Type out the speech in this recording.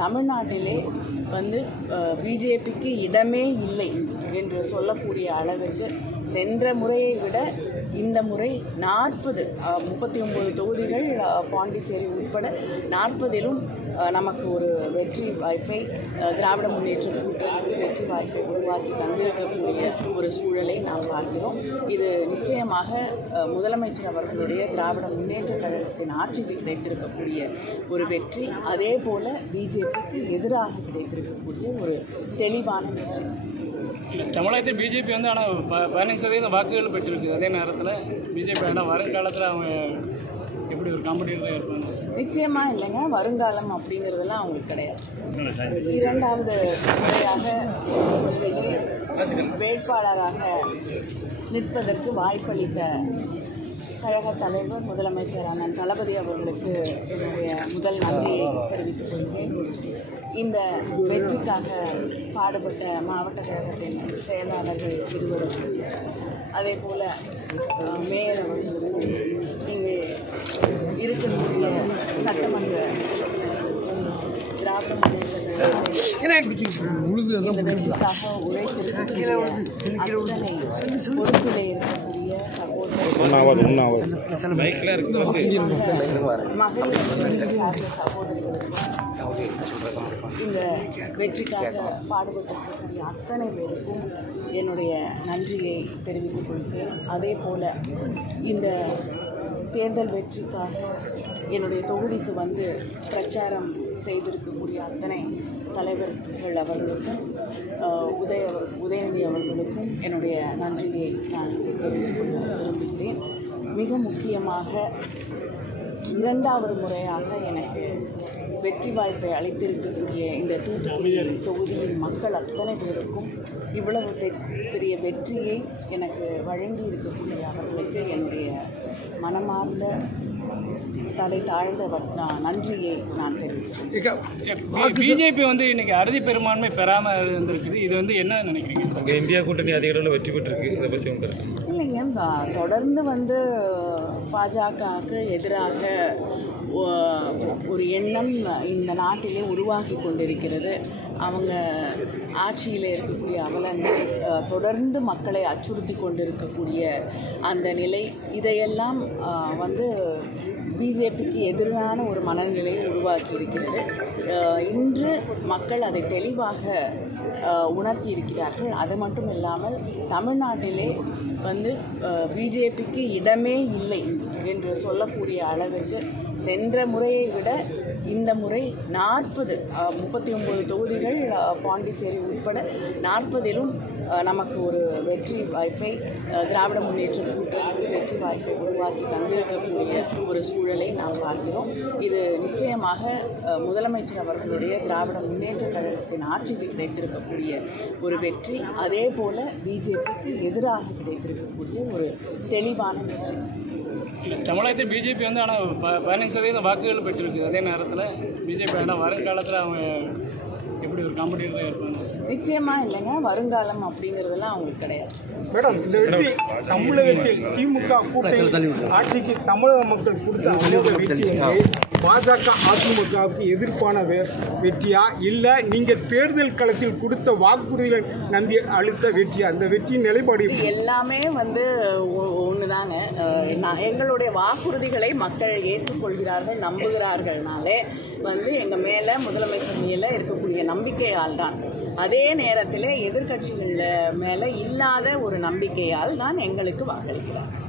தமிழ்நாட்டிலே பிஜேபிக்கு இடமே இல்லை என்று சொல்லக்கூடிய அளவிற்கு சென்ற முறையை விட இந்த முறை 39 தொகுதிகள் பாண்டிச்சேரி உட்பட 40லும் நமக்கு ஒரு வெற்றி வாய்ப்பை திராவிட முன்னேற்ற கூட்டணிக்கு வெற்றி வாய்ப்பை உருவாக்கி தந்திருக்கக்கூடிய ஒரு சூழலை நாம் பார்க்கிறோம். இது நிச்சயமாக முதலமைச்சர் அவர்களுடைய திராவிட முன்னேற்ற கழகத்தின் ஆட்சிக்கு கிடைத்திருக்கக்கூடிய ஒரு வெற்றி, அதே போல பிஜேபிக்கு எதிராக கிடைத்திருக்கக்கூடிய ஒரு தெளிவான வெற்றி. தமிழகத்தில் பிஜேபி ஆனால் 15% வாக்குகள் பெற்றிருக்கு. அதே நேரத்தில் பிஜேபி வருங்காலத்தில் அவங்க எப்படி ஒரு காம்படிட்டராக இருப்பாங்க? நிச்சயமா இல்லைங்க. வருங்காலம் அப்படிங்கிறதெல்லாம் அவங்களுக்கு கிடையாது. இரண்டாவது முறையாக வேட்பாளராக நிற்பதற்கு வாய்ப்பளித்த கழக தலைவர் முதலமைச்சர் அண்ணன் தளபதி அவர்களுக்கு என்னுடைய முதல் நன்றியை தெரிவித்துக் கொள்கிறேன். இந்த வெற்றிக்காக பாடுபட்ட மாவட்ட கழகத்தின் செயலாளர்கள் இருவருக்கும், அதே போல மேயர் அவர்களுக்கும், இங்கே இருக்கக்கூடிய சட்டமன்ற திராவிட முன்னேற்ற இந்த வெற்றிக்காக உழைத்திருக்கக்கூடிய அத்தனை பொறுப்பிலே இருக்கக்கூடிய இந்த வெற்றிக்காக பாடுபட்டிருக்கக்கூடிய அத்தனை பேருக்கும் என்னுடைய நன்றியை தெரிவித்துக் கொள்கிறேன். அதே போல இந்த தேர்தல் வெற்றிக்காக என்னுடைய தொகுதிக்கு பிரச்சாரம் செய்திருக்கக்கூடிய அத்தனை தலைவர்கள் அவர்களுக்கும் உதயநிதி அவர்களுக்கும் என்னுடைய நன்றியை நான் தெரிவித்துக் கொள்ள விரும்புகிறேன். மிக முக்கியமாக இரண்டாவது முறையாக எனக்கு வெற்றி வாய்ப்பை அளித்திருக்கக்கூடிய இந்த தூத்துக்குடி தொகுதியின் மக்கள் அத்தனை பேருக்கும் இவ்வளவு பெரிய வெற்றியை எனக்கு வழங்கி இருக்கக்கூடிய அவர்களுக்கு என்னுடைய மனமார்ந்த தலை தாழ்ந்த நன்றியை நான் தெரிவிக்கிறேன். பிஜேபி இன்னைக்கு அறுதி பெரும்பான்மை பெறாமல் இருந்திருக்குது. இது என்ன நினைக்கிறீங்க? இந்தியா கூட்டணி அதிக அளவில் வெற்றி பெற்றிருக்கு. இதை பற்றி இல்லைங்க, தொடர்ந்து பாஜகவுக்கு எதிராக ஒரு எண்ணம் இந்த நாட்டிலே உருவாகி கொண்டிருக்கிறது. அவங்க ஆட்சியில் இருக்கக்கூடிய அவலங்கள் தொடர்ந்து மக்களை அச்சுறுத்தி கொண்டிருக்கக்கூடிய அந்த நிலை, இதையெல்லாம் பிஜேபிக்கு எதிரான ஒரு மனநிலையை உருவாக்கி இருக்கிறது. இன்று மக்கள் அதை தெளிவாக உணர்த்தி இருக்கிறார்கள். அது மட்டும் இல்லாமல் தமிழ்நாட்டிலே பிஜேபிக்கு இடமே இல்லை என்று சொல்லக்கூடிய அளவிற்கு சென்ற முறையை விட இந்த முறை 39 தொகுதிகள் பாண்டிச்சேரி உட்பட 40லும் நமக்கு ஒரு வெற்றி வாய்ப்பை திராவிட முன்னேற்ற கூட்டணிக்கு வெற்றி வாய்ப்பை உருவாக்கி தந்திருக்கக்கூடிய ஒரு சூழலை நாம் பார்க்கிறோம். இது நிச்சயமாக முதலமைச்சர் அவர்களுடைய திராவிட முன்னேற்ற கழகத்தின் ஆட்சிக்கு கிடைத்திருக்கக்கூடிய ஒரு வெற்றி, அதே போல பிஜேபிக்கு எதிராக கிடைத்திருக்கக்கூடிய ஒரு தெளிவான வெற்றி. தமிழகத்தில் பிஜேபி ஆனால் 15% வாக்குகள் பெற்றிருக்கு. அதே நேரத்தில் பிஜேபி வருங்காலத்தில் அவங்க எப்படி ஒரு காம்படிட்டராக இருப்பாங்க? நிச்சயமா இல்லைங்க. வருங்காலம் அப்படிங்கிறதெல்லாம் அவங்களுக்கு கிடையாது. மேடம், இந்த வெற்றி தமிழகத்தில் திமுக கூட்டணி ஆட்சிக்கு தமிழக மக்கள் கொடுத்த அமோக வெற்றி பாஜக அதிமுகவுக்கு எதிர்ப்பான வெற்றியா, இல்லை நீங்கள் தேர்தல் களத்தில் கொடுத்த வாக்குறுதிகளை நம்பி அளித்த வெற்றியா? அந்த வெற்றியின் நிலைப்பாடு எல்லாமே ஒண்ணுதாங்க. எங்களுடைய வாக்குறுதிகளை மக்கள் ஏற்றுக்கொள்கிறார்கள், நம்புகிறார்கள்னாலே எங்க மேல முதலமைச்சர் மேல இருக்கக்கூடிய நம்பிக்கையால் தான். அதே நேரத்தில் எதிர்கட்சிகள் மேல இல்லாத ஒரு நம்பிக்கையால் தான் எங்களுக்கு வாக்களிக்கிறார்கள்.